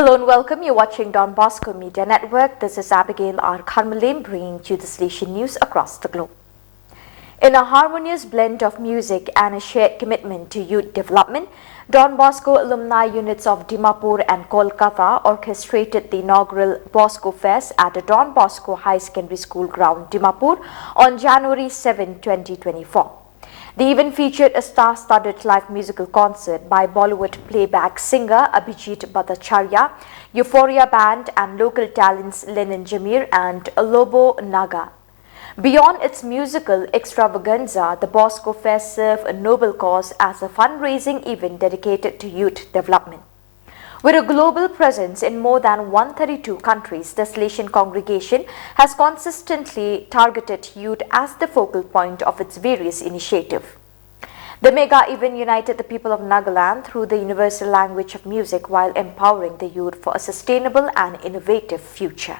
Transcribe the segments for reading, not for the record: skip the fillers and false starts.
Hello and welcome. You're watching Don Bosco Media Network. This is Abigail R. Kharmalim bringing you the Salesian news across the globe. In a harmonious blend of music and a shared commitment to youth development, Don Bosco alumni units of Dimapur and Kolkata orchestrated the inaugural Bosco Fest at the Don Bosco High Secondary School ground, Dimapur, on January 7, 2024. The event featured a star-studded live musical concert by Bollywood playback singer Abhijit Bhattacharya, Euphoria Band and local talents Lenin Jamir and Lobo Naga. Beyond its musical extravaganza, the Bosco Fest served a noble cause as a fundraising event dedicated to youth development. With a global presence in more than 132 countries, the Salesian congregation has consistently targeted youth as the focal point of its various initiatives. The mega event united the people of Nagaland through the universal language of music while empowering the youth for a sustainable and innovative future.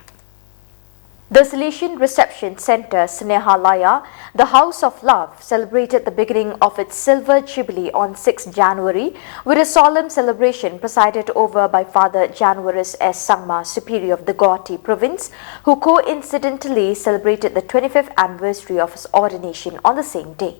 The Salesian Reception Center, Meghalaya, the House of Love, celebrated the beginning of its Silver Jubilee on 6 January with a solemn celebration presided over by Father Januaris S. Samla, Superior of the Guwahati Province, who coincidentally celebrated the 25th anniversary of his ordination on the same day.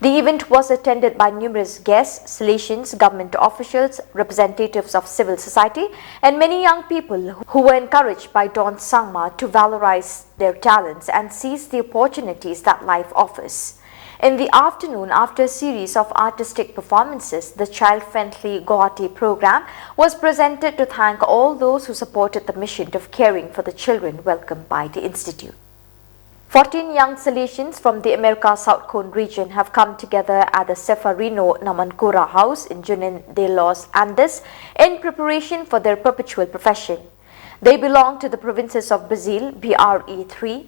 The event was attended by numerous guests, Salesians, government officials, representatives of civil society, and many young people who were encouraged by Don Sangma to valorize their talents and seize the opportunities that life offers. In the afternoon, after a series of artistic performances, the child-friendly Guwahati program was presented to thank all those who supported the mission of caring for the children welcomed by the Institute. 14 young Salesians from the America South Cone region have come together at the Seferino Namankura House in Junin de los Andes in preparation for their perpetual profession. They belong to the provinces of Brazil, BRE3,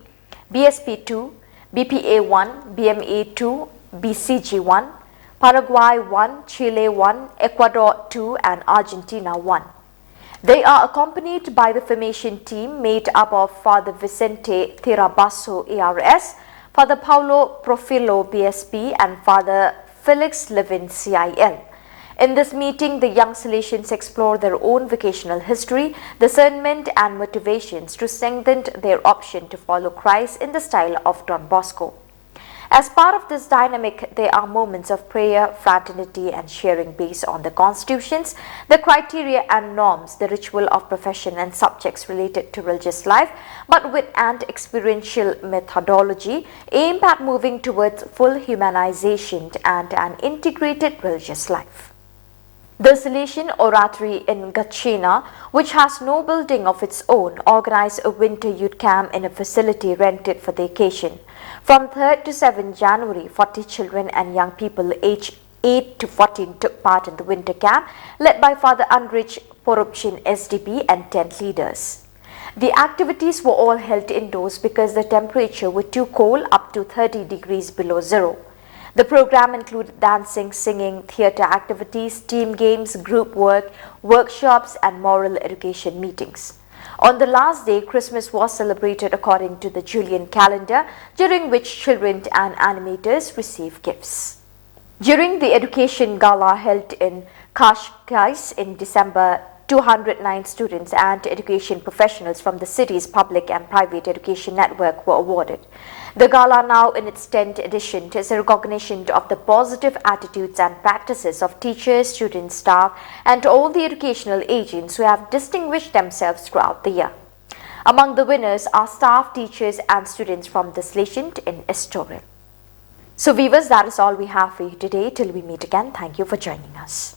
BSP2, BPA1, BMA2, BCG1, Paraguay 1, Chile 1, Ecuador 2 and Argentina 1. They are accompanied by the formation team made up of Father Vicente Tirabasso ARS, Father Paulo Profilo BSP and Father Felix Levin CIL. In this meeting, the young Salesians explore their own vocational history, discernment and motivations to strengthen their option to follow Christ in the style of Don Bosco. As part of this dynamic, there are moments of prayer, fraternity and sharing based on the constitutions, the criteria and norms, the ritual of profession and subjects related to religious life, but with an experiential methodology aimed at moving towards full humanization and an integrated religious life. The Salesian Oratory in Gatchina, which has no building of its own, organized a winter youth camp in a facility rented for the occasion. From 3rd to 7th January, 40 children and young people aged 8 to 14 took part in the winter camp, led by Father Andrich Porupchin SDP and 10 leaders. The activities were all held indoors because the temperature was too cold, up to 30 degrees below zero. The program included dancing, singing, theatre activities, team games, group work, workshops and moral education meetings. On the last day, Christmas was celebrated according to the Julian calendar, during which children and animators received gifts. During the education gala held in Kashkais in December, 209 students and education professionals from the city's public and private education network were awarded. The gala, now in its 10th edition, is a recognition of the positive attitudes and practices of teachers, students, staff and all the educational agents who have distinguished themselves throughout the year. Among the winners are staff, teachers and students from the Salesian in Estoril. So viewers, that is all we have for you today. Till we meet again, thank you for joining us.